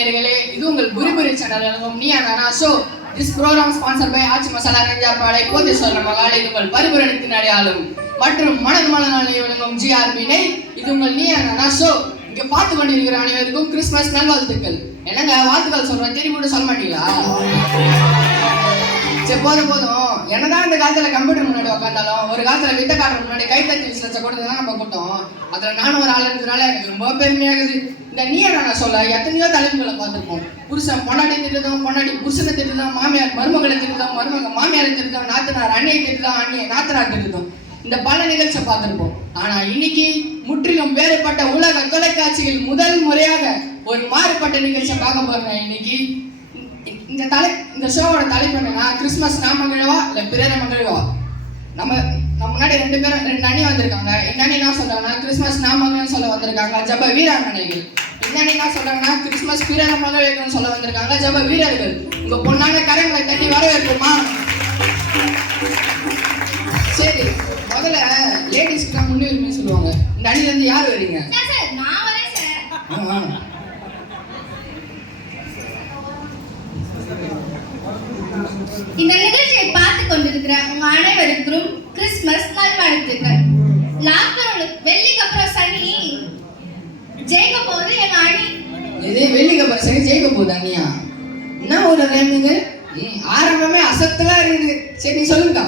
நேயர்களே, இது உங்கள் புரிபுரி சேனல் வழங்கும் Neeya Naana show. This program sponsor by Aachi Masala நெஞ்சா பாடை கோதேஸ்வர மகாலை. இது உங்கள் பரிபுரணித்தின் அடையாளம் மற்றும் மணல் மலனாலை வழங்கும் ஜிஆர்பி நெய். இது உங்கள் நீயா நானா ஷோ. இங்க பார்த்து கொண்டிருக்கிற அனைவருக்கும் கிறிஸ்துமஸ் நல்வாழ்த்துக்கள். என்னங்க வாழ்த்துக்கள் சொல்றேன், திரும்பி கூட சொல்ல மாட்டீங்களா? சரி போதும். என்னதான் இந்த காலத்துல கம்ப்யூட்டர் முன்னாடி உட்காந்தாலும் ஒரு காலத்துல வித்த காட்டுற முன்னாடி கைத்தட்டி விசிலச்ச கூட்டதான் நம்ம கூட்டம். அதுல நானும் ஒரு ஆள் இருந்ததுனால எனக்கு ரொம்ப பெருமையாகுது. இந்த நீயா நானா சொல்ல எத்தனையோ தலைப்புகளை பார்த்துருப்போம். புருஷன் பொண்டாட்டி திட்டுதோம், பொண்டாட்டி புருஷனை திட்டுதோம், மாமியார் மருமகளை திட்டுதோம், மருமக மாமியாரை திட்டுதோம், நாத்தனார் அண்ணியை திட்டுதோம், அண்ணியை நாத்தனார் திட்டுதோம். இந்த பல நிகழ்ச்சியை பார்த்துருப்போம். ஆனா இன்னைக்கு முற்றிலும் வேறுபட்ட உலக தொலைக்காட்சியில் முதல் முறையாக ஒரு மாறுபட்ட நிகழ்ச்சியை பார்க்க போறேன். இன்னைக்கு இந்த ஷோவோட தலைப்பு என்னன்னா, கிறிஸ்துமஸ் நான் மகிழவா இல்ல பிறரை மகிழவா. நம்ம முன்னாடி ரெண்டு அண்ணி வந்திருக்காங்க. இந்த அண்ணி என்ன சொல்றாங்கன்னா கிறிஸ்துமஸ் நான் மகிழ்னு சொல்ல வந்திருக்காங்க ஜப வீராங்கனைகள். இந்த அண்ணி என்ன சொல்றாங்கன்னா கிறிஸ்துமஸ் பிறரை மகிழ்னு சொல்ல வந்திருக்காங்க ஜப வீரர்கள். உங்க பொண்ணான கரங்களை தட்டி வரவேற்போமா? சரி, முதல்ல லேடிஸ்க்கு தான் முன்னுரிமை சொல்லுவாங்க. இந்த அணில இருந்து யார் வரீங்க? இந்த நிகழ்ச்சியை பார்த்து கொண்டிருக்கிற உங்க அனைவருக்கும் கிறிஸ்துமஸ் நல்வாழ்த்துக்கள். லாக்டவுன் வெள்ளிக்கு அப்புறம் சனி ஜெயிக்க போகுது எங்க அணி. இது வெள்ளிக்கு அப்புறம் சனி ஜெயிக்க போகுது அண்ணியா? என்ன ஒரு ரேமிங்க, ஆரம்பமே அசத்தலா இருக்குது. சரி நீ சொல்லுங்க.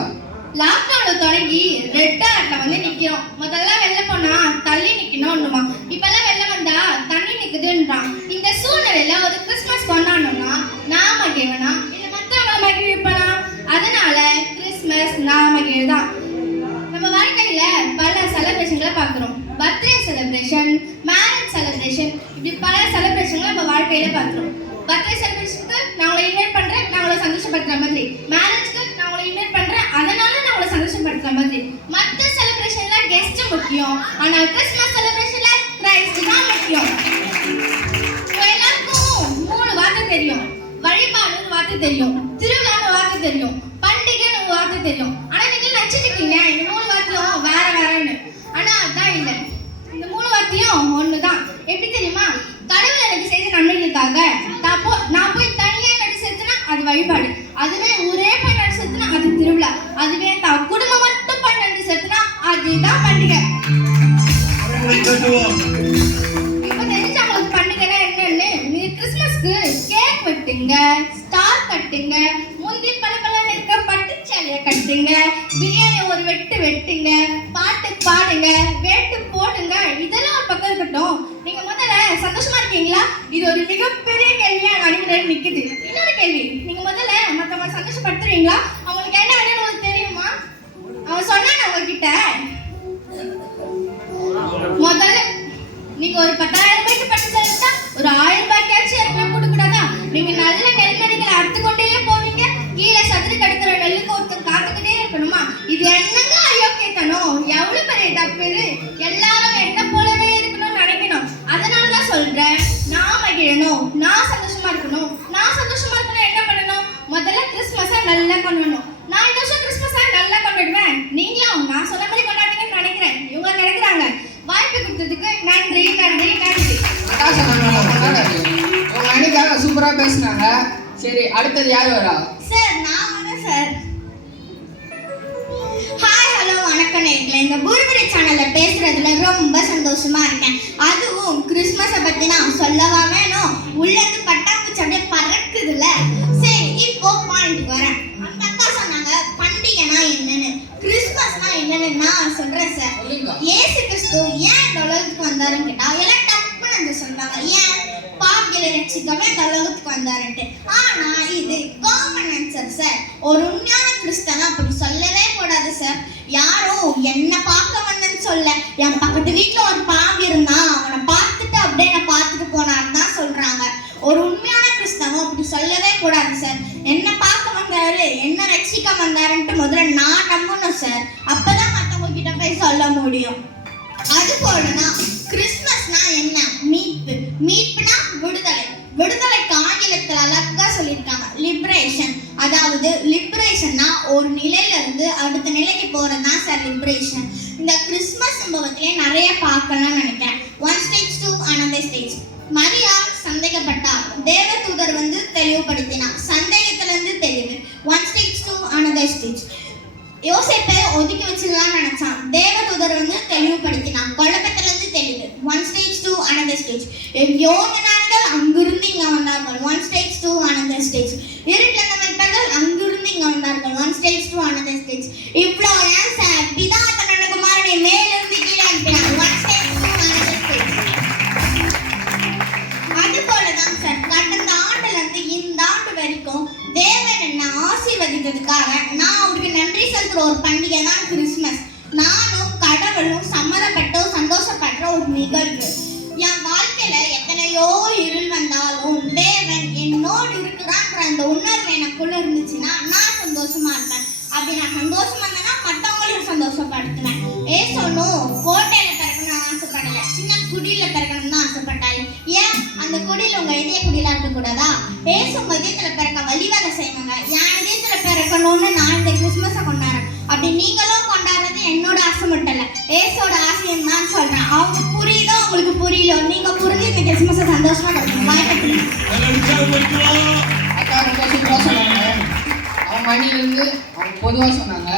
லாக்டவுன் தொடங்கி ரெட் அலர்ட்ல வந்து நிக்கிறோம். முதல்ல வெளில போனா தள்ளி நிக்கணும்னுமா, இப்பெல்லாம் வெளில வந்தா தண்ணி நிக்குதுன்றான். இந்த சூழ்நிலையில ஒரு கிறிஸ்துமஸ் கொண்டாடணும்னா நான் மகிழ்வனா இல்ல மத்தவங்க மகிழ்ப்பனா? அதனால கிறிஸ்துமஸ் நான் மகிழ்தான். நம்ம வாழ்க்கையில பல செலிப்ரேஷன்களை பார்க்கிறோம். பர்த்டே செலிப்ரேஷன், மேரேஜ் செலிப்ரேஷன், இப்படி பல செலிப்ரேஷன்களை நம்ம வாழ்க்கையில பார்க்கிறோம். பர்த்டே செலிப்ரேஷனுக்கு நான் உங்களை இன்வைட் பண்றேன், நான் உங்களை சந்தோஷப்படுத்துற மாதிரி. மேரேஜ்க்கு நான் உங்களை இன்வைட் பண்றேன், அதனால நான் உங்களை சந்தோஷப்படுத்துற மாதிரி. மற்ற செலிப்ரேஷன்ல கெஸ்ட் முக்கியம், ஆனா கிறிஸ்துமஸ் செலிப்ரேஷன்ல கிரைஸ்ட் தான் முக்கியம். எல்லாருக்கும் 3 வார்த்தை தெரியும். வழிபாடுன்னு வார்த்தை தெரியும், திருவிழான்னு வார்த்தை தெரியும், பண்டிகைன்னு வார்த்தை தெரியும். ஆனா நீங்க நினைச்சிருக்கீங்க இந்த 3 வார்த்தையும் வேற வேறன்னு. ஆனா அதான் இல்லை, இந்த 3 வார்த்தையும் ஒண்ணுதான். எப்படி தெரியுமா? கடவுள் எனக்கு செய்த நன்மைகளுக்காக நான் போய் தனியா நடி செலுத்தினா அது வழிபாடு. அதுவே ஊரே போய் நடி செலுத்தினா அது திருவிழா. அதுவே தான் குடும்பம் மட்டும் போய் நடி செலுத்தினா அதுதான் பண்டிகை. இப்ப தெரிஞ்ச அவங்களுக்கு பண்டிகைனா என்னன்னு. நீங்க கிறிஸ்துமஸ்க்கு கேக் வெட்டுங்க, ஸ்டார் கட்டுங்க, முந்தி பல இருக்க பட்டுச்சாலைய கட்டுங்க, பிரியாணி ஒரு வெட்டுங்க, பாட்டு பாடுங்க, வேட்டு போடுங்க. இதெல்லாம் ஒரு பக்கம் இருக்கட்டும். நீங்க முதல்ல சந்தோஷமா இருக்கீங்களா? இது ஒரு மிகப்பெரிய கேள்வியா அடிமுறை நிக்குது. இன்னொரு கேள்வி, நீங்க முதல்ல மத்தவங்க சந்தோஷப்படுத்துறீங்களா? அவங்களுக்கு என்ன வேணும்னு உங்களுக்கு தெரியுமா? அவன் சொன்னான் உங்ககிட்ட. முதல்ல நீங்க ஒரு 10,000 ரூபாய்க்கு பட்டு செலுத்தா ஒரு 1000 ரூபாய்க்காச்சும் என்ன கொடுக்க கூடாதா? நீங்க நல்ல நெல்மணிகளை அறுத்து கொண்டே போவீங்க, கீழே சதுரி கடுக்கிற நெல்லுக்கு ஒருத்தர் காத்துக்கிட்டே இருக்கணுமா? இது என்னங்க அயோக்கியத்தனம், எவ்வளவு பெரிய தப்பு இது. எல்லாரும் என்ன போலவே இருக்கணும்னு நினைக்கணும். அதனாலதான் சொல்றேன், நான் மகிழணும், நான் சந்தோஷமா இருக்கணும். நான் சந்தோஷமா இருக்கணும் என்ன பண்ணணும்? முதல்ல கிறிஸ்துமஸை நல்லா கொண்டாடணும். நான் இந்த வருஷம் கிறிஸ்துமஸை நல்லா கொண்டாடுவேன். நீங்களும் நான் சொன்ன மாதிரி கொண்டாடுங்கன்னு நினைக்கிறேன். இவங்க நினைக்கிறாங்க. வாய்ப்பு கொடுத்ததுக்கு நன்றி நன்றி நன்றி. உங்க அணிக்காக சூப்பரா பேசினாங்க. சரி, அடுத்தது யார் வரா? சார் நான் வரேன் சார். ஹாய் ஹலோ வணக்கம் நேயர்களே. இந்த புரிபுரி சேனல்ல பேசுறதுல ரொம்ப சந்தோஷமா இருக்கேன். அதுவும் கிறிஸ்துமஸை பத்தி நான் சொல்லவா வேணும்? உள்ளது பட்டாம்பூச்சி அப்படியே பறக்குதுல்ல. சரி, இப்போ பாயிண்ட் வரேன். அந்த அக்கா சொன்னாங்க பண்டிகைனா என்னன்னு, கிறிஸ்துமஸ்னா என்னன்னு நான் சொல்றேன் சார். இயேசு கிறிஸ்து ஏன் இந்த உலகத்துக்கு வந்தாருன்னு கேட்டா எல்லாம் டப்புன்னு வந்து சொல்றாங்க. ஏன்? பாவிகளை ரட்சிக்கவே இந்த உலகத்துக்கு வந்தாருன்ட்டு. ஆனா இது காமன் ஆன்சர் சார். ஒரு உண்மையான கிறிஸ்தவன் அப்படி சொல்லவே கூடாது சார். யாரும் என்ன பார்க்க வந்தேன்னு சொல்ல, என் பக்கத்து வீட்டுல ஒரு பாவி இருந்தான், அவனை பார்த்துட்டு அப்படியே என்ன பார்த்துட்டு போனான்னு தான் சொல்றாங்க. ஒரு உண்மையான கிறிஸ்தவம் அப்படி சொல்லவே கூடாது சார். என்ன பார்க்க வந்தாரு, என்ன ரட்சிக்க வந்தாருன்ட்டு முதல்ல நான் நம்பணும் சார். அப்பதான் மற்றவங்க கிட்ட போய் சொல்ல முடியும். அது போலதான் கிறிஸ்துமஸ்னா என்ன? மீட்பு. மீட்புனா விடுதலை. விடுதலைக்கு ஆங்கிலத்தில் அழகா சொல்லியிருக்காங்க லிபரேஷன். அதாவது லிபரேஷன்னா ஒரு நிலையில இருந்து அடுத்த நிலைக்கு போறதுதான் சார் லிபரேஷன். இந்த கிறிஸ்துமஸ் சம்பவத்திலே நிறைய பார்க்கலாம்னு நினைக்கிறேன். One stage to another stage. Maria சந்தேகப்பட்டார். தேவதூதர் வந்து தெளிவுபடுத்தினார். சந்தேகத்திலிருந்து தெளிவு. One stage to another stage. யோசேப்பை ஒதுக்கி வச்சிடலாம்னு நினைச்சான். தேவதூதர் வந்து தெளிவுபடுத்தினான். குழப்பத்திலிருந்து தெளிவு. One stage to another stage. எங்கேயோ நின்னார்கள், அங்கிருந்து இங்க வந்தார்கள். One stage to another stage. இருட்டில் நம்மைப்பர்கள் அங்கிருந்து இங்க வந்தார்கள். One stage to another stage. இவ்வளோ ஏன் சார் பிதா தன்னோட குமாரனை மேலிருந்து கீழே அனுப்பினார். One stage to another stage. அது போலதான் சார் கடந்த ஆண்டுல இருந்து இந்த ஆண்டு வரைக்கும் தேவன் என்ன ஆசீர்வதித்ததுக்காக நான் அவருக்கு நன்றி செலுத்துற ஒரு பண்டிகை தான் கிறிஸ்மஸ். நானும் கடவுளும் சம்மதப்பட்டோ சந்தோஷப்படுற ஒரு நிகழ்வு. என் வாழ்க்கையில எத்தனையோ இருள் வந்தாலும் தேவன் என்னோடு இருக்கிறான்ற அந்த உணர்வு எனக்குள்ள இருந்துச்சுன்னா நான் சந்தோஷமா இருப்பேன். அப்படி நான் சந்தோஷமா இருந்தேன்னா மற்றவங்களையும் சந்தோஷப்படுத்துவேன். ஏசோனும் கோட்டையில பிறக்கணும்னு ஆசைப்படல, சின்ன குடியில பிறக்கணும்னு தான் ஆசைப்பட்டாரு. ஏன் அந்த குடியில உங்க இதய குடியில இருக்க கூடாதா? ஏசு உங்க இதயத்துல பிறக்க வழிவகை செய்வாங்க. என் இதயத்துல பிறக்கணும்னு நான் இந்த கிறிஸ்மஸை கொண்டாடுறேன். அப்படி நீங்களும் கொண்டாடுறது என்னோட ஆசை மட்டும் இல்ல, ஏசோட ஆசையும் தான் சொல்றேன். அவங்க புரியுதோ உங்களுக்கு புரியல, நீங்க புரிஞ்சு இந்த கிறிஸ்மஸை சந்தோஷமா கொண்டாடுங்க. வாழ்க்கை அக்கா ரொம்ப சூப்பரா சொன்னாங்க. அவங்க அணிலிருந்து அவங்க பொதுவா சொன்னாங்க.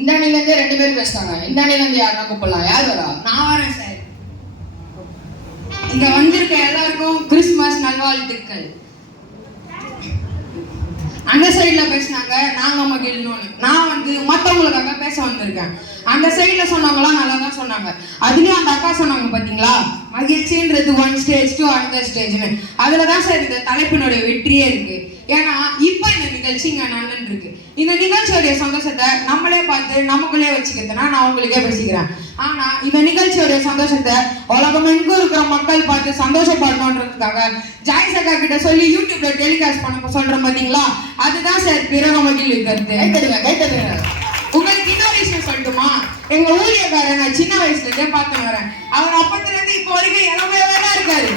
இந்த அணில இருந்து 2 பேர் பேசுறாங்க. இந்த அணில இருந்து யாருன்னா கூப்பிடலாம். யார் வரா? நான் வரேன் சார். இங்க வந்திருக்க எல்லாருக்கும் கிறிஸ்துமஸ் நல்வாழ்த்துக்கள். அந்த சைட்ல பேசினாங்க நாங்க மகிழ்னோன்னு. நான் வந்து மத்தவங்களுக்காக பேச வந்திருக்கேன். அந்த சைட்ல சொன்னவங்களாம் நல்லா தான் சொன்னாங்க. அதுலயும் அந்த அக்கா சொன்னாங்க பாத்தீங்களா, மகிழ்ச்சின்றது ஒன் ஸ்டேஜ் டு அனதர் ஸ்டேஜ்னு. அதுலதான் சார் இந்த தலைப்பினுடைய வெற்றியே இருக்கு. ஏன்னா இப்ப இந்த நிகழ்ச்சி இங்க நடந்துட்டு இருக்கு. இந்த நிகழ்ச்சியோடைய சந்தோஷத்தை நம்மளே பார்த்து நமக்குள்ளே வச்சுக்கிறதுனா நான் உங்களுக்கே பேசிக்கிறேன். ஆனா இந்த நிகழ்ச்சியோடைய சந்தோஷத்தை உலகம் எங்கும் இருக்கிற மக்கள் பார்த்து சந்தோஷப்படணுன்றதுக்காக ஜாய்ஸ் அக்கா கிட்ட சொல்லி யூடியூப்ல டெலிகாஸ்ட் பண்ண சொல்றேன் பாத்தீங்களா, அதுதான் சார் பிறகு மகிழ்விக்கிறது. உங்களுக்கு இன்னொரு விஷயம் சொல்லட்டுமா? எங்க ஊழியக்காரன் நான் சின்ன வயசுல இருந்தே பார்த்து வரேன். அவர் அப்பத்துல இருந்து இப்போ வரைக்கும் இளமையாவே தான் இருக்காரு.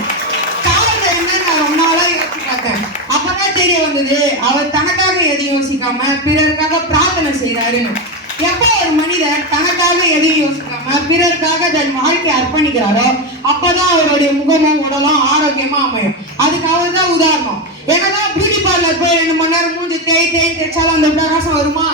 காரணம் என்ன நான் ரொம்ப நாளா யோசிச்சு பார்த்தேன். அப்பதான் தெரிய வந்தது அவர் தனக்காக எதையும் யோசிக்காம பிறருக்காக பிரார்த்தனை செய்யறாருன்னு. எப்போ ஒரு மனிதர் தனக்காக எதையும் யோசிக்காம பிறருக்காக தன் வாழ்க்கையை அர்ப்பணிக்கிறாரோ அப்பதான் அவருடைய முகமும் உடலும் ஆரோக்கியமா அமையும். அதுக்கு அவர் தான் உதாரணம். என்னதான் பியூட்டி பார்லர் போய் 2 மணி நேரம் மூஞ்சி தேய்ச்சாலும் அந்த பிரகாசம் வருமா?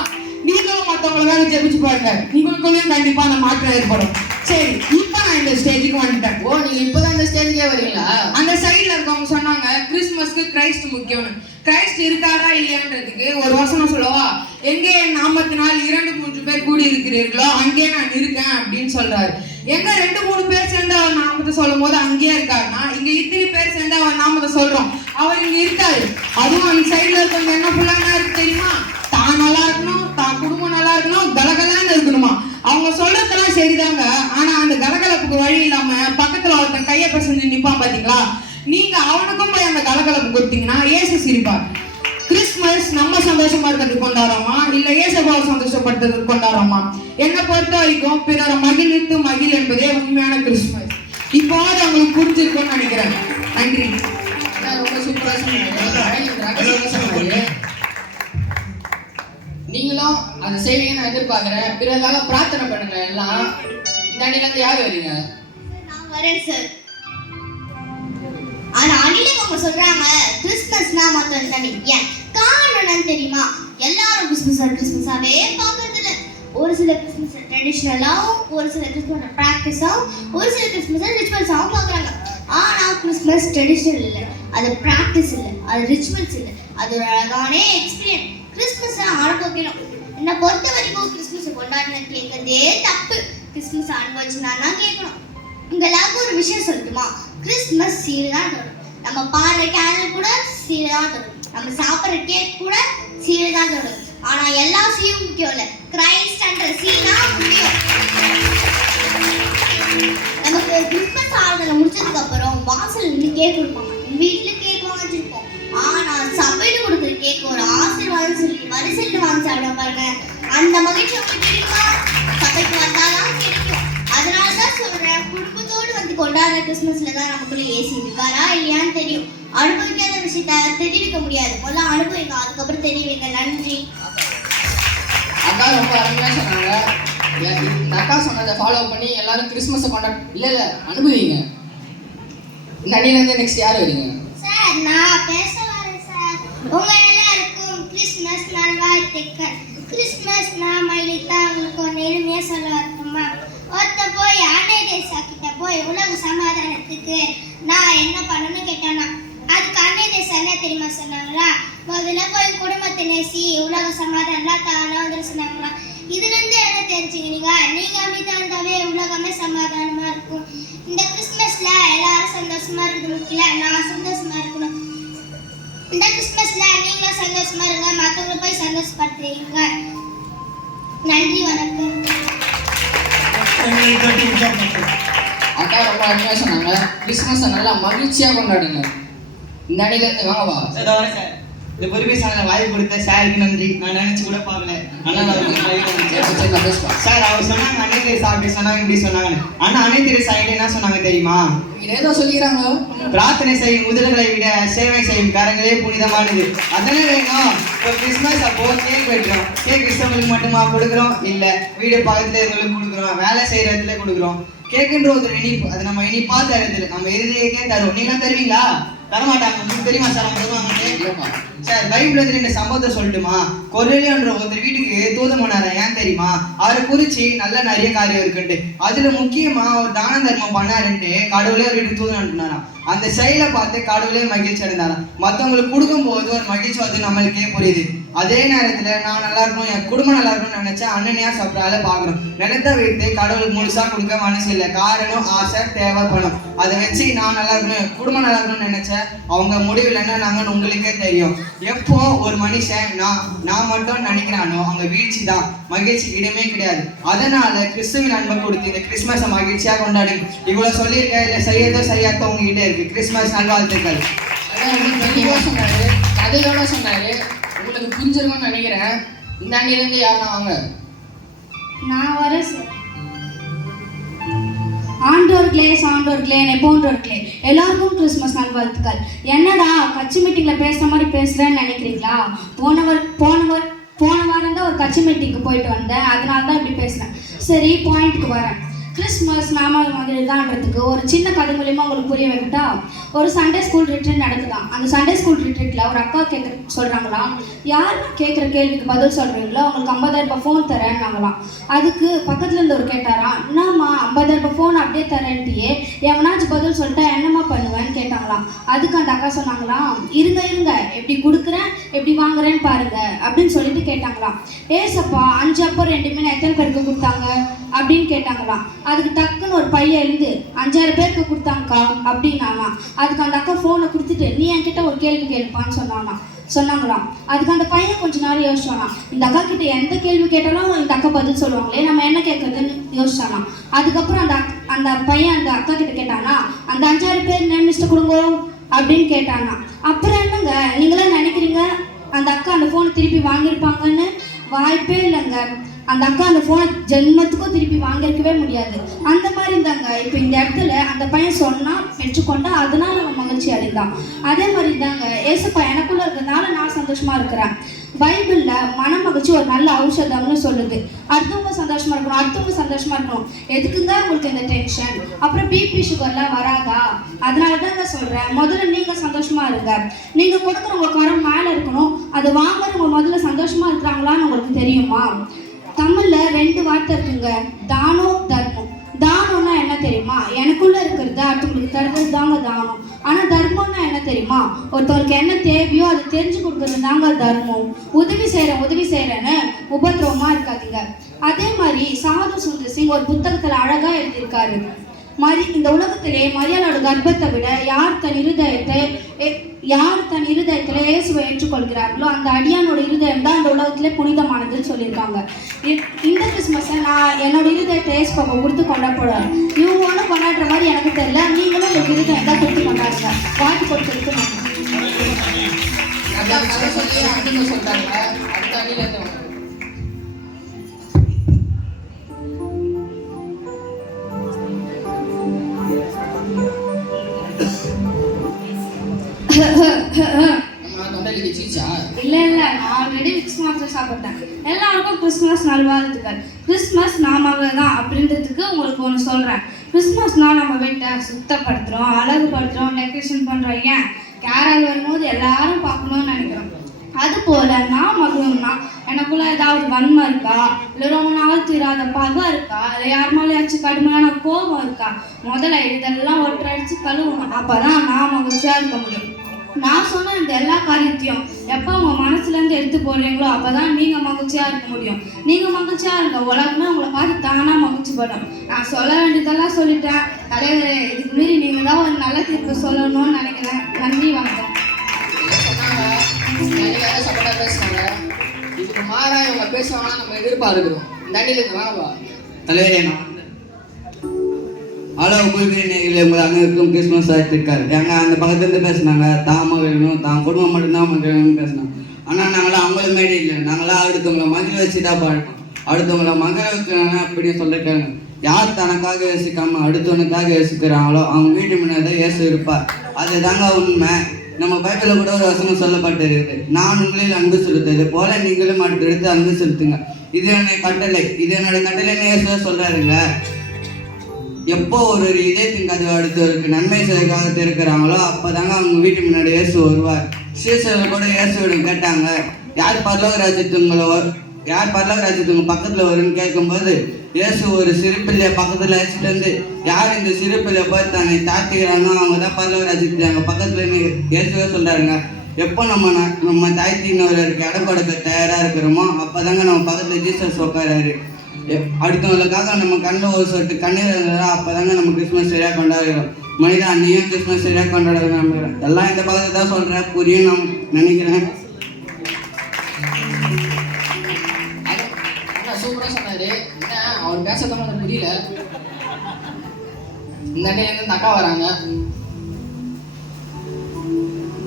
நீங்களும் மற்றவங்களுக்காக ஜெபிச்சு பாருங்க, உங்களுக்குள்ளேயும் கண்டிப்பா அந்த மாற்றம் ஏற்படும். சரி, இப்ப நான் இந்த ஸ்டேஜுக்கு வந்துட்டேன். ஓ, நீங்க இப்பதான் இந்த ஸ்டேஜ்க்கே வரீங்களா? அந்த சைட்ல இருக்கவங்க சொன்னாங்க கிறிஸ்துமஸ்க்கு கிரைஸ்ட் முக்கியம்னு. கிரைஸ்ட் இருக்காரா இல்லையான்றதுக்கு ஒரு வசனம் சொல்லவா? எங்கே என் நாமத்தினால் 2-3 பேர் கூடி இருக்கிறீர்களோ அங்கே நான் இருக்கேன் அப்படின்னு சொல்றாரு. எங்க 2-3 பேர் சேர்ந்து அவர் நாமத்தை சொல்லும் போது அங்கேயே இருக்காருன்னா, இங்க இத்தனை பேர் சேர்ந்து அவர் நாமத்தை சொல்றோம், அவர் இங்க இருக்காரு. அதுவும் அந்த சைட்ல இருக்கவங்க என்ன ஃபுல்லா என்ன இருக்கு தெரியுமா? தான் நல்லா இருக்கணும், தான் குடும்பம் நல்லா இருக்கணும், கலகலான்னு இருக்கணுமா. அவங்க சொல்றதெல்லாம் சரிதாங்க. ஆனா அந்த கலகலப்புக்கு வழி இல்லாம பக்கத்துல ஒருத்தன் கையை பசஞ்சு நிப்பான் பாத்தீங்களா, நீங்க அவனுக்கும் போய் அந்த கலகலப்பு கொடுத்தீங்கன்னா ஏசு சிரிப்பார். கிறிஸ்துமஸ் நம்ம சந்தோஷமா இருக்கிறதுக்கு கொண்டாடுறோமா இல்ல ஏசப்பாவை சந்தோஷப்படுத்துறதுக்கு கொண்டாடுறோமா? என்னை பொறுத்த வரைக்கும் பிறரை மகிழ்வித்து மகிழ் என்பதே உண்மையான கிறிஸ்துமஸ். இப்போ அவங்களுக்கு புரிஞ்சிருக்கும்னு நினைக்கிறேன். நன்றி. ரொம்ப சூப்பரா சொன்னீங்க. நீங்களும் அதை செய்வீங்கன்னு நான் எதிர்பார்க்கிறேன். பிறகாக பிரார்த்தனை பண்ணுங்க. எல்லாம் இந்த அணில இருந்து யார் வரீங்க? நான் வரேன் சார். ஆனா அணிலே அவங்க சொல்றாங்க கிறிஸ்மஸ்னா மாத்திரம் தனி. ஏன் காரணம் என்னன்னு தெரியுமா? எல்லாரும் கிறிஸ்மஸாவே பாக்குறது இல்ல. ஒரு சில கிறிஸ்மஸ் ட்ரெடிஷ்னலாவும், ஒரு சில கிறிஸ்மஸ் பிராக்டிஸாவும், ஒரு சில கிறிஸ்மஸ் ரிச்சுவல்ஸாவும் பாக்குறாங்க. ஆனா கிறிஸ்மஸ் ட்ரெடிஷ்னல் இல்ல, அது பிராக்டிஸ் இல்ல, அது ரிச்சுவல்ஸ் இல்ல, அது ஒரு அழகான எக்ஸ்பீரியன்ஸ். கிறிஸ்மஸ் அனுபவிக்கணும். என்னை பொறுத்த வரைக்கும் கிறிஸ்மஸ் கொண்டாடின கேட்கறதே தப்பு. கிறிஸ்மஸ் அனுபவிச்சுனா கேட்கணும். உங்களாக ஒரு விஷயம் சொல்லட்டுமா? கிறிஸ்மஸ் சீல் தான் தரும். நம்ம பாடுற கேரல் கூட சீல் தான் தரும். நம்ம சாப்பிட்ற கேக் கூட சீல் தான் தரும். ஆனா எல்லா சீலும் முக்கியம் இல்லை, கிரைஸ்ட் என்ற சீல் தான் முக்கியம். நமக்கு கிறிஸ்மஸ் ஆறுதலை முடிச்சதுக்கு அப்புறம் வாசல் நின்று கேக் கொடுப்பாங்க. வீட்டுல கேக் வாங்க வச்சிருப்போம். ஆனா சபையில கொடுக்குற கேக் ஒரு ஆசீர்வாதம் சொல்லி வரிசையில் வாங்கி சாப்பிட பாருங்க. அந்த மகிழ்ச்சி உங்களுக்கு கிடைக்குமா? சபைக்கு வந்தாதான் கிடைக்கும். அதனாலதான் சொல்றேன், குடும்பத்தோடு வந்து கொண்டாடுற கிறிஸ்மஸ்ல தான் நமக்குள்ள ஏசி இருக்காரா இல்லையான்னு தெரியும். அனுபவிக்காத விஷயத்த தெரிவிக்க முடியாது. முதல்ல அனுபவிங்க, அதுக்கப்புறம் தெரிவிங்க. நன்றி. அக்கா ரொம்ப அருமையா சொன்னாங்க. இந்த அக்கா சொன்னதை ஃபாலோ பண்ணி எல்லாரும் கிறிஸ்மஸை கொண்டாட இல்ல அனுபவிங்க. இந்த அணிலேருந்து நெக்ஸ்ட் யார் வரீங்க? சார் நான் பேச வரேன் சார். உங்க எல்லாருக்கும் கிறிஸ்மஸ் நல்வாழ்த்துக்கள். கிறிஸ்மஸ் நாமளித்தா உங்களுக்கு ஒரு எளிமையா சொல்ல வரட்டுமா? ஒருத்த போய் அன்னை தெரசா கிட்ட போய் உலக சமாதானத்துக்கு நான் என்ன பண்ணணும்னு கேட்டானா, அதுக்கு அன்னை தெரசா என்ன தெரியுமா சொன்னாங்களா? முதல்ல போய் குடும்பத்தை நேசி உலக சமாதானம் தானா வந்து சொன்னாங்களா. இதுல இருந்து என்ன தெரிஞ்சுக்கிறீங்க? நீங்க அப்படித்தான் இருந்தாவே உலகமே சமாதானமா இருக்கும். இந்த கிறிஸ்மஸ்ல எல்லாரும் சந்தோஷமா இருக்கிறது முக்கியம். நான் சந்தோஷமா இருக்கணும். இந்த கிறிஸ்மஸ்ல நீங்களும் சந்தோஷமா இருங்க, மற்றவங்களை போய் சந்தோஷப்படுத்துறீங்க. நன்றி, வணக்கம். அக்கா ரொம்ப அருமையாக சொன்னாங்க. கிறிஸ்மஸை நல்லா மகிழ்ச்சியாக கொண்டாடுங்க. இந்த அணிலேருந்து வாங்கவா. சார் இந்த பொறுப்பை சேனலை வாய்ப்பு கொடுத்த சாருக்கு நன்றி. நான் நினைச்சு கூட பார்க்கல. அண்ணா சார் அவர் சொன்னாங்க அன்னை தெரசா அப்படி சொன்னாங்க இப்படி சொன்னாங்க. ஆனா அன்னை தெரசா என்ன சொன்னாங்க தெரியுமா? ஏதோ சொல்லிக்கிறாங்க. பிரார்த்தனை செய்யும் முதல்களை விட சேவை செய்யும் கரங்களே புனிதமானது. அதனால வேணும் இப்போ கிறிஸ்மஸ் அப்போ கேக் வெட்டுறோம். கேக் கிறிஸ்தவங்களுக்கு மட்டுமா கொடுக்குறோம்? இல்ல, வீடு பக்கத்துல இருக்கிறவங்களுக்கு கொடுக்குறோம், வேலை செய்யற இடத்துல கொடுக்குறோம். கேக்குன்ற ஒரு இனிப்பு, அது நம்ம இனிப்பா தரது, நம்ம இருதயத்தையே தருவோம். நீங்க தருவீங்களா? தரமாட்டாங்க. உங்களுக்கு தெரியுமா சார் அவங்க தருவாங்க? சார் பைபிள் 2 சம்பவத்தை சொல்லட்டுமா? கொர்நேலியோன்ற ஒருத்தர் வீட்டுக்கு தூதம் போனாரு. ஏன் தெரியுமா? அவரை குறிச்சு நல்ல நிறைய காரியம் இருக்குன்ட்டு. அதுல முக்கியமா ஒரு தான தர்மம் பண்ணாருன்ட்டு கடவுளே ஒரு வீட்டுக்கு தூதம் அனுப்பினாராம். அந்த செயலை பார்த்து கடவுளே மகிழ்ச்சி அடைந்தாராம். மற்றவங்களுக்கு கொடுக்கும் போது ஒரு மகிழ்ச்சி வந்து நம்மளுக்கே புரியுது. அதே நேரத்துல நான் நல்லா இருக்கணும், என் குடும்பம் நல்லா இருக்கணும்னு நினைச்சா அண்ணனையா சப்ரால பாக்குறோம். நிலத்தை வைத்து கடவுளுக்கு முழுசா கொடுக்க மனசு இல்லை. காரணம் ஆசை, தேவை, பணம். அதை வச்சு நான் நல்லா இருக்கணும், என் குடும்பம் நல்லா இருக்கணும்னு நினைச்சேன். அவங்க முடிவில் என்ன நாங்கன்னு உங்களுக்கே தெரியும். எப்போ ஒரு மனுஷன் நான் மட்டும் நினைக்கிறானோ அங்க வீழ்ச்சி தான், மகிழ்ச்சி இடமே கிடையாது. அதனால கிறிஸ்துவின் அன்பை கொடுத்து இந்த கிறிஸ்மஸை மகிழ்ச்சியா கொண்டாடி இவ்வளவு சொல்லியிருக்க. இல்ல செய்யறதோ சரியாதோ உங்ககிட்ட இருக்கு. கிறிஸ்மஸ் நல்வாழ்த்துக்கள். சொன்னாரு, கதையோட சொன்னாரு. உங்களுக்கு புரிஞ்சிருக்கும்னு நினைக்கிறேன். இந்த அணிலேருந்து யாருன்னா வாங்க. நான் வரேன் சார். ஆண்டோர்களே சான்றோர்களே என்னை போன்றோர்களே எல்லாருக்கும் கிறிஸ்மஸ் நல்வாழ்த்துக்கள். என்னடா கட்சி மீட்டிங்ல பேசுற மாதிரி பேசுறேன்னு நினைக்கிறீங்களா? போன வாரம் தான் ஒரு கட்சி மீட்டிங்க்கு போயிட்டு வந்தேன். அதனால தான் இப்படி பேசுறேன். சரி, பாயிண்ட்க்கு வரேன். கிறிஸ்மஸ் நாம மாதிரி தான்றதுக்கு ஒரு சின்ன கதை மூலியமா உங்களுக்கு புரிய வைக்கிட்டா. ஒரு சண்டே ஸ்கூல் ரிட்ரீட் நடக்குதான். அந்த சண்டே ஸ்கூல் ரிட்ரீட்ல ஒரு அக்கா சொல்றாங்களாம், யார் கேட்குற கேள்விக்கு பதில் சொல்றீங்களோ உங்களுக்கு 50,000 ரூபாய் ஃபோன் தரேன்னாங்களாம். அதுக்கு பக்கத்துல இருந்து ஒரு கேட்டாராம், என்னம்மா 50,000 ரூபாய் ஃபோன் அப்படியே தரேன்ட்டியே, எவனாச்சும் பதில் சொல்லிட்டா என்னம்மா பண்ணுவேன்னு கேட்டாங்களாம். அதுக்கு அந்த அக்கா சொன்னாங்களாம், இருங்க எப்படி கொடுக்குறேன் எப்படி வாங்குறேன்னு பாருங்க அப்படின்னு சொல்லிட்டு கேட்டாங்களாம். ஏசப்பா 5 அப்போ 2 மீன் எத்தனை பேருக்கு கொடுத்தாங்க அப்படின்னு கேட்டாங்களாம். அதுக்கு டக்குன்னு ஒரு பையன் எழுந்து 5,000 பேருக்கு கொடுத்தாங்கக்கா அப்படின்னானா. அதுக்கு அந்த அக்கா ஃபோனை கொடுத்துட்டு நீ என்கிட்ட ஒரு கேள்வி கேட்பான்னு சொன்னாங்களாம். அதுக்கு அந்த பையன் கொஞ்ச நேரம் யோசிச்சானா, இந்த அக்கா கிட்ட எந்த கேள்வி கேட்டாலும் இந்த அக்கா பதில் சொல்லுவாங்களே, நம்ம என்ன கேட்கறதுன்னு யோசிச்சானா. அதுக்கப்புறம் அந்த பையன் அந்த அக்கா கிட்ட கேட்டானா, அந்த 5,000 பேர் நேம் லிஸ்ட் கொடுங்க அப்படின்னு கேட்டானா. அப்புறம் என்னங்க நீங்களே நினைக்கிறீங்க அந்த அக்கா அந்த ஃபோனை திருப்பி வாங்கியிருப்பாங்கன்னு? வாய்ப்பே இல்லைங்க. அந்த அக்கா அந்த ஃபோனை ஜென்மத்துக்கும் திருப்பி வாங்கிருக்கவே முடியாது. அந்த மாதிரி இருந்தாங்க. இப்போ இந்த இடத்துல அந்த பையன் சொன்னா பெற்றுக்கொண்டா அதனால அவன் மகிழ்ச்சி அடைந்தான். அதே மாதிரி தாங்க ஏசப்பா எனக்குள்ள இருக்கிறதுனால நான் சந்தோஷமா இருக்கிறேன். பைபிள்ல மன மகிழ்ச்சி ஒரு நல்ல ஔஷதம்னு சொல்லுது. அடுத்தவங்க சந்தோஷமா இருக்கணும், அடுத்தவங்க சந்தோஷமா இருக்கணும். எதுக்குங்க உங்களுக்கு இந்த டென்ஷன்? அப்புறம் பிபி சுகர்லாம் வராதா? அதனால தாங்க சொல்றேன், முதல்ல நீங்க சந்தோஷமா இருங்க. நீங்க கொடுக்குறவங்க கரம் மேல இருக்கணும். அதை வாங்குறவங்க முதல்ல சந்தோஷமா இருக்கிறாங்களான்னு உங்களுக்கு தெரியுமா? தமிழ்ல 2 வார்த்தை இருக்குங்க, தானம் தர்மம். தானம்னா என்ன தெரியுமா? எனக்குள்ள இருக்கிறத அடுத்தவங்களுக்கு தருவது தாங்க தானம். ஆனா தர்மம்னா என்ன தெரியுமா? ஒருத்தவங்களுக்கு என்ன தேவையோ அதை தெரிஞ்சு கொடுக்கறது தாங்க தர்மம். உதவி செய்யறேன்னு உபத்திரவமா இருக்காதீங்க. அதே மாதிரி சாது சுந்தர் சிங் ஒரு புத்தகத்துல அழகா எழுதியிருக்காரு. இந்த உலகத்திலே மரியாளோட கர்ப்பத்தை விட யார் தன் இருதயத்துல இயேசுவை ஏற்றுக்கொள்கிறார்களோ அந்த அடியானோட இருதயம் தான் இந்த உலகத்திலே புனிதமானதுன்னு சொல்லியிருக்காங்க. இந்த கிறிஸ்மஸை நான் என்னோட இருதயத்தை இயேசுவை கொடுத்து கொண்டாடுறேன். இவங்க ஒன்றும் கொண்டாடுற மாதிரி எனக்கு தெரியல. நீங்களும் உங்களுக்கு இருதயம் தான் கொடுத்து கொண்டாடுங்க. வாய்ப்பு கொடுத்துருக்கு. சொல்றாங்க. அடுத்த அணிலேருந்து இல்ல நான் ஆல்ரெடி விக்ஸ் மாத்திரை சாப்பிட்டேன். எல்லாருக்கும் கிறிஸ்மஸ் நல்வாழ்த்துக்கள். கிறிஸ்மஸ் நாம தான் அப்படின்றதுக்கு உங்களுக்கு ஒன்று சொல்றேன். கிறிஸ்மஸ்னால் நம்ம வீட்டை சுத்தப்படுத்துகிறோம், அழகுபடுத்துகிறோம், டெக்கரேஷன் பண்ணுறோம். ஏன் கேரல் வரும்போது எல்லாரும் பார்க்கணும்னு நினைக்கிறோம். அதுபோல் நான் மகிழணும்னா எனக்குள்ள ஏதாவது வன்மை இருக்கா, இல்லை ரொம்ப நாள் தீராத பகை இருக்கா, இல்லை யார் மேலேயாச்சும் கடுமையான கோபம் இருக்கா, முதல்ல இதெல்லாம் ஒற்றடிச்சு கழுவணும். அப்போ தான் நான் மகிழ்ச்சியாக இருக்க முடியும். நான் சொன்ன இந்த எல்லா காரியத்தையும் எப்போ உங்கள் மனசுலேருந்து எடுத்து போடுறீங்களோ அப்போ தான் நீங்கள் மகிழ்ச்சியாக இருக்க முடியும். நீங்கள் மகிழ்ச்சியாக இருக்க உலகமே உங்களை பார்த்து தானாக மகிழ்ச்சிப்படும். நான் சொல்ல வேண்டியதெல்லாம் சொல்லிட்டேன். தலைவரே, இதுக்கு மீறி நீங்கள் தான் ஒரு நல்ல தீர்ப்பு சொல்லணும்னு நினைக்கிறேன். நன்றி, வணக்கம். சப்போர்ட்டா பேசுறாங்க. இதுக்கு மாறா இவங்க பேசுவாங்கன்னா நம்ம எதிர்பார்க்கிறோம். தண்டிலுக்கு வாங்கப்பா. தலைவரே, நான் ஹலோ புல்கிரி உங்கள் அனைவருக்கும் கிறிஸ்மஸ் வாழ்த்துக்கள். ஏங்க அந்த பக்கத்துலேருந்து பேசுனாங்க, தாம வேணும் தான் குடும்பம் மட்டும்தான் வேணும்னு பேசினாங்க. ஆனால் நாங்களாம் அவங்கள மாரி இல்லை. நாங்களாம் அடுத்தவங்களை மகிழ வச்சு தான் பழக்கம். அடுத்தவங்களை மகிழ வைக்கணும்னா அப்படின்னு சொல்லியிருக்காங்க. யார் தனக்காக யோசிக்காமல் அடுத்தவனுக்காக யோசிக்கிறாங்களோ அவங்க வீட்டு முன்னாடி தான் இயேசு இருப்பார். அது தாங்க உண்மை. நம்ம பைபிளில் கூட ஒரு வசனம் சொல்லப்பட்டிருக்கு, நான் உங்களில் அன்பு செலுத்துறது போல நீங்களும் அடுத்தடுத்து அன்பு செலுத்துங்க, இது என்னுடைய கட்டளை, இது என்னோட கட்டளைன்னு இயேசுவே சொல்றாருங்க. எப்போ ஒரு இதயத்தின் கதவை அடுத்தவருக்கு நன்மை செய்யறதுக்காக திறக்கிறாங்களோ அப்போதாங்க அவங்க வீட்டு முன்னாடி இயேசு வருவார். ஸ்ரீசர்கள் கூட இயேசுவிடம் கேட்டாங்க, யார் பரலோக ராஜ்யத்துவங்க பக்கத்தில் வரும்னு கேட்கும்போது இயேசு ஒரு சிறு பிள்ளைய பக்கத்தில் இயேசுலேருந்து யார் இந்த சிறு பிள்ளைய போய் தன்னை தாழ்த்திக்கிறாங்க அவங்க தான் பரலோக ராஜ்யத்துக்கு அங்கே பக்கத்துலேருந்து இயேசுவே சொல்கிறாருங்க. எப்போ நம்ம தாழ்த்தினவருக்கு இடம் கொடுக்க தயாராக இருக்கிறோமோ அப்போ தாங்க நம்ம பக்கத்தில் ஜீசஸ் உட்காராரு. அடுத்தவங்களுக்காக நம்ம கண்ணில் ஒரு சொட்டு கண்ணீர் இருந்தா அப்போ தாங்க நம்ம கிறிஸ்மஸ் சரியாக கொண்டாடுறோம். மனிதா, நீயும் கிறிஸ்மஸ் சரியாக கொண்டாடுறது நம்புகிறேன். எல்லாம் இந்த பக்கத்தை தான் சொல்கிறேன், புரியும் நான் நினைக்கிறேன். சூப்பரா சொன்னாரு. என்ன அவர் பேசதான் எனக்கு புரியல. இந்த அண்ணிலேருந்து இந்த அக்கா வராங்க.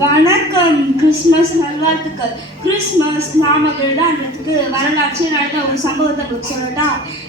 வணக்கம், கிறிஸ்மஸ் நல்வாழ்த்துக்கள். கிறிஸ்மஸ் நாமகிழ்தான்றதுக்கு வரலாற்று நடந்த ஒரு சம்பவத்தை உங்களுக்கு சொல்லட்டா.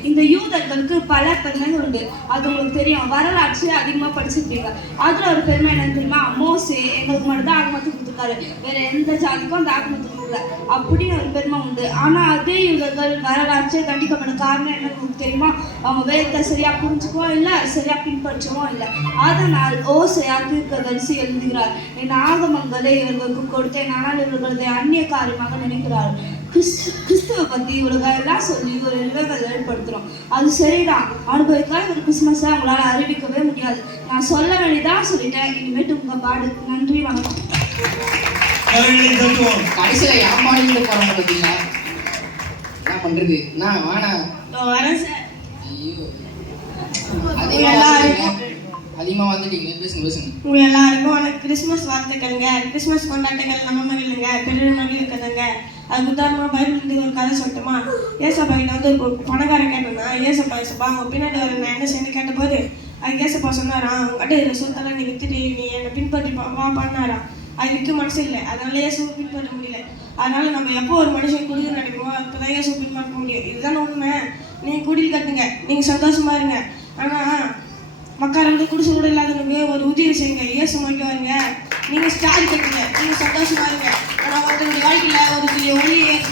இந்த யூதர்களுக்கு பல பெருமைகள் உண்டு, அது உங்களுக்கு தெரியும். வரலாற்று அதிகமாக படிச்சிருக்கீங்க. அதில் ஒரு பெருமை என்னன்னு தெரியுமா? மோசே எங்களுக்கு மட்டும் தான் ஆகமத்து கொடுத்துருக்காரு, வேற எந்த ஜாதிக்கும் அந்த ஆகமத்து கொடுக்கல அப்படின்னு ஒரு பெருமை உண்டு. ஆனால் அதே யூதர்கள் வரலாற்றை கண்டிக்கப்பட்ட காரணம் என்னன்னு உங்களுக்கு தெரியுமா? அவங்க வேதத்தை சரியாக புரிஞ்சுக்கவும் இல்லை, சரியாக பின்பற்றவும் இல்லை. அதனால் ஓசையா தீர்க்கதரிசி எழுதுகிறார், என் ஆகமங்களை இவர்களுக்கு கொடுத்தேன், ஆனால் இவர்களது அந்நிய காரியமாக நினைக்கிறார். கிறிஸ்துவ பற்றி இவர்கள் எல்லாம் சொல்லி ஒரு நிலைகளை ஏற்படுத்துகிறோம். அது சரிதான், அனுபவிக்காத ஒரு கிறிஸ்மஸை அவங்களால அறிவிக்கவே முடியாது. நான் சொல்ல வேண்டியதான் சொல்லிட்டேன், இனிமேட்டு உங்க பாடு. நன்றி, வணக்கம். கடைசியில என் பாடிட்டு போறாங்க பார்த்தீங்களா? என்ன பண்றது? நான் வேணா வரேன் சார். ஐயோ, அதிகமா வந்துட்டீங்க. பேசுங்க. உங்க எல்லாருக்கும் கிறிஸ்மஸ் வாழ்த்துக்கள்ங்க. கிறிஸ்மஸ் கொண்டாட்டங்கள் நம்ம மகிழுங்க, பெரிய மகிழ்க்குதுங்க. அது உதாரணமாக பைபிள் ஒரு கதை சொல்லட்டுமா? ஏசப்பா கிட்ட வந்து ஒரு பணக்காரன் கேட்டோம்னா, ஏசப்பா அவங்க பின்னாடி வர நான் என்ன செய்யணும் கேட்டபோது அது ஏசப்பா சொன்னாராம், அவங்ககிட்ட சொத்தெல்லாம் நீ வித்துட்டு நீ என்னை பின்பற்றி வா பண்ணாராம். அது விற்க மனசு இல்லை, அதனால இயேசுவை பின்பற்ற முடியல. அதனால நம்ம எப்போ ஒரு மனுஷன் குடிக்க நினைக்கிறோமோ அப்போதான் இயேசுவை பின்பற்ற முடியும். இதுதான் உண்மை. நீங்கள் குடியில் கட்டுங்க, நீங்கள் சந்தோஷமா இருங்க. ஆனால் மக்கள் குடிசை கூட இல்லாதவங்க ஒரு உதவி செய்யுங்க, இயேசு மாதிரி வருங்க. நீங்கள் ஸ்டார் கட்டுங்க, நீங்கள் சந்தோஷமா இருங்க. ஆனால் ஒருத்தருடைய வாழ்க்கையில் ஒரு ஒளி இயேசு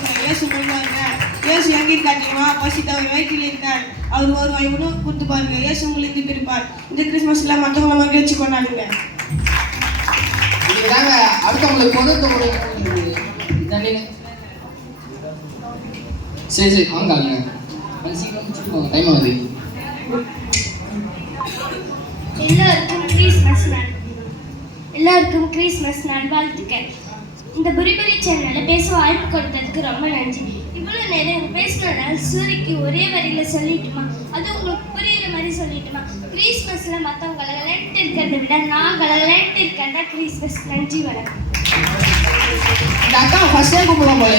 மாதிரி வருங்க. இயேசு எங்கே இருக்காட்டியுமா? பசித்த அவர் வயிற்றில் இருக்கார். அவர் ஒரு வாய் கூட கொடுத்து பாருங்க. இயேசு உங்களுக்கு இருப்பார். இந்த கிறிஸ்மஸ்ல மற்றவங்களை மகிழ்ச்சி கொண்டாடுங்க. இதுதாங்க அடுத்தவங்களுக்கு உதவு. சரி வாங்க சீக்கிரம் முடிச்சுட்டு டைம் ஆகுது. எல்லாருக்கும் கிறிஸ்மஸ் நல்வாழ்த்துக்கள். இந்த புரிபுரி சேனலில் பேச வாய்ப்பு கொடுத்ததுக்கு ரொம்ப நன்றி. இவ்வளோ நேரம் பேசினதால் சூரிக்கு ஒரே வரியில் சொல்லிட்டுமா, அது உங்களுக்கு புரியுற மாதிரி சொல்லிட்டுமா? கிறிஸ்மஸில் மற்றவங்க லென்ட் இருக்கிறத விட நாங்கள் லென்ட் இருக்கிறதா கிறிஸ்மஸ். நன்றி, வணக்கம். இந்த அக்கா ஃபர்ஸ்டே கூப்பிடுவோம் போல.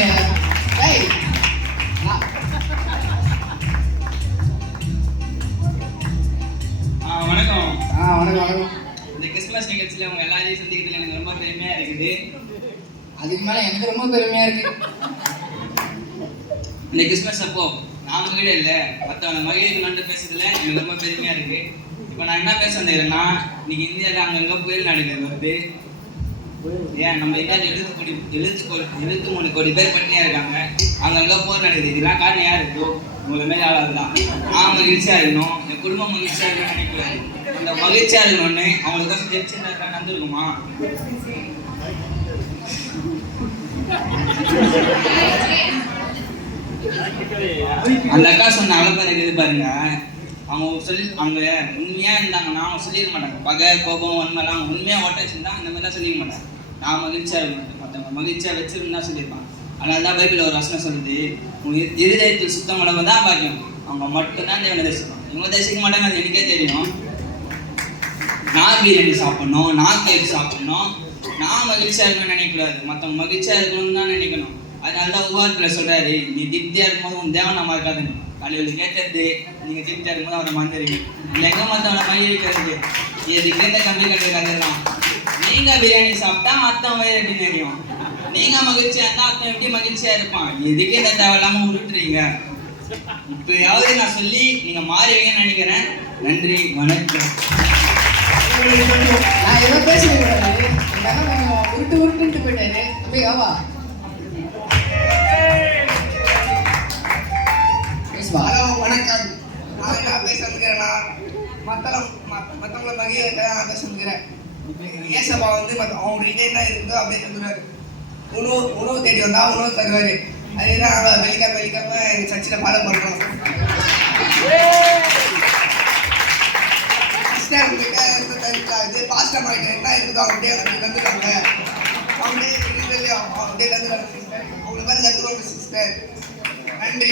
வணக்கம். வணக்கம். இந்த கிறிஸ்மஸ் நிகழ்ச்சியில் அவங்க எல்லாரையும் சந்திக்கிறதுல எனக்கு ரொம்ப பெருமையா இருக்குது. அதுக்கு மேலே எனக்கு ரொம்ப பெருமையா இருக்கு. இந்த கிறிஸ்மஸ் அப்போ நான் மகிழ இல்லை, மற்றவங்க மகிழ்ச்சி நண்டு பேசுறதுல எனக்கு ரொம்ப பெருமையா இருக்கு. இப்போ நான் என்ன பேச வந்தேன்னா, இன்னைக்கு இந்தியாவில் அங்கங்க புயல் நடக்குது வருது. ஏன் நம்ம இந்தியாவில் 73 கோடி பேர் பட்டினியா இருக்காங்க, அங்கங்க போர் நடக்குது. இதெல்லாம் காரணம் யார் இருக்கோ? உங்களை மாரி ஆளாது தான். நான் மகிழ்ச்சியா இருக்கணும், என் குடும்பம் மகிழ்ச்சியா இருக்கணும்னு நினைக்கிறாரு. அந்த மகிழ்ச்சியா இருக்கணும்னு அவங்களுக்கு ஜெயிச்சு நடந்துருக்குமா? அந்த அக்கா சொன்ன அழப்பாரு இருக்குது பாருங்க, அவங்க உண்மையா இருந்தாங்கன்னா அவங்க சொல்லிக்க மாட்டாங்க. பகை கோபம் வன்மைலாம் உண்மையா ஓட்ட வச்சிருந்தா இந்த மாதிரிலாம் சொல்லிக்க மாட்டாங்க. நான் மகிழ்ச்சியா இருக்கணும், மற்றவங்க மகிழ்ச்சியா வச்சிருந்தா சொல்லியிருப்பாங்க. அதனால தான் பைபிள் ஒரு வசனம் சொல்லுது, உங்க இருதயத்தில் சுத்தம் உடம்பு தான் பாக்கியம். அவங்க மட்டும்தான் தேவனை தரிசிப்பாங்க. இவங்க தரிசிக்க மாட்டாங்க, அது எனக்கே தெரியும். நான் பிரியாணி சாப்பிடணும், நான் கேக் சாப்பிடணும், நான் மகிழ்ச்சியா இருக்கணும்னு நினைக்கக்கூடாது, மற்றவங்க மகிழ்ச்சியா இருக்கணும்னு தான் நினைக்கணும். அதனால தான் உபவாசத்தில் சொல்றாரு, நீ திருப்தியா இருக்கும்போது உன் தேவனை மறக்காதுன்னு. காலையில் கேட்டது நீங்க திருப்தியா இருக்கும்போது அவனை மறந்துடுவீங்க. எங்க மற்றவனை மகிழ்விக்கிறது எதுக்கு இந்த கம்பி கட்டுற கதையெல்லாம்? நீங்க பிரியாணி சாப்பிட்டா மத்தவன் வயிறு எப்படி தெரியும்? நீங்க மகிழ்ச்சியா இருந்தா அத்தன் எப்படி மகிழ்ச்சியா இருப்பான்? எதுக்கு இந்த தேவையில்லாம உருட்டுறீங்க? இப்பயாவது நான் சொல்லி நீங்க மாறுவீங்கன்னு நினைக்கிறேன். நன்றி, வணக்கம். நான் ஏதோ பேசுறேன், உருட்டு உருட்டுன்ட்டு போயிட்டாரு. அப்படியே வா ஹலோ வணக்கம். நான் என்ன பேச வந்துக்கிறேன்னா, மற்றவங்களை மகிழ்ச்சி நான் பேச வந்துக்கிறேன். ஏசப்பா வந்து அவங்ககிட்ட என்ன இருக்குதோ அப்படியே தந்துடுவாரு. உணவு தேடி வந்தா உணவு தருவாரு. அதுதான் நாங்கள் வெள்ளிக்கிழமை எங்கள் சர்ச்சில் ஃபாலோ பண்ணுறோம். சிஸ்டர் உங்ககிட்ட இது பாஸ்டர் மாயிட்டு என்ன இருக்குதோ அப்படியே தந்துட்டாங்க. அப்படியே அப்படியே தந்துடுறாங்க சிஸ்டர். அவங்களை மாதிரி கற்றுக்கோங்க சிஸ்டர். நன்றி,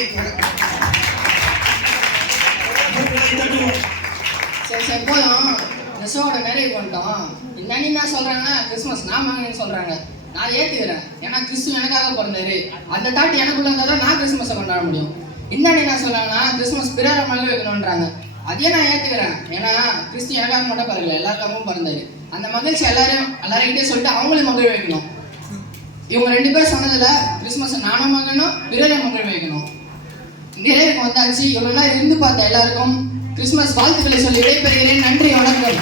சரி சரி போதும். இந்த ஷோவோட நிறைவு பண்ணிட்டோம். இந்த அண்ணி என்ன சொல்றாங்க, கிறிஸ்மஸ் நாமன்னு சொல்றாங்க. நான் ஏற்றுக்கிறேன், ஏன்னா கிறிஸ்து எனக்காக பிறந்தாரு. அந்த தாட்டி எனக்குள்ள இருந்தால் தான் நான் கிறிஸ்மஸை கொண்டாட முடியும். இந்த அண்ணி என்ன சொல்றாங்கன்னா கிறிஸ்மஸ் பிறரை மகிழ வைக்கணுன்றாங்க. அதே நான் ஏற்றுக்கிறேன், ஏன்னா கிறிஸ்து எனக்காக மட்டும் பிறகு எல்லாருக்காகவும் பிறந்தாரு. அந்த மகிழ்ச்சி எல்லாரையும் சொல்லிட்டு அவங்களையும் மகிழ வைக்கணும். இவங்க 2 பேர் சொன்னதுல கிறிஸ்மஸ் நானும் மகனும் பிறரை மகிழ வைக்கணும். நிறைவுக்கு வந்தாச்சு. இவ்வளோ நேரம் இருந்து பார்த்த எல்லாருக்கும் கிறிஸ்மஸ் வாழ்த்துக்களை சொல்லி விடைபெறுகிறேன். நன்றி, வணக்கம்.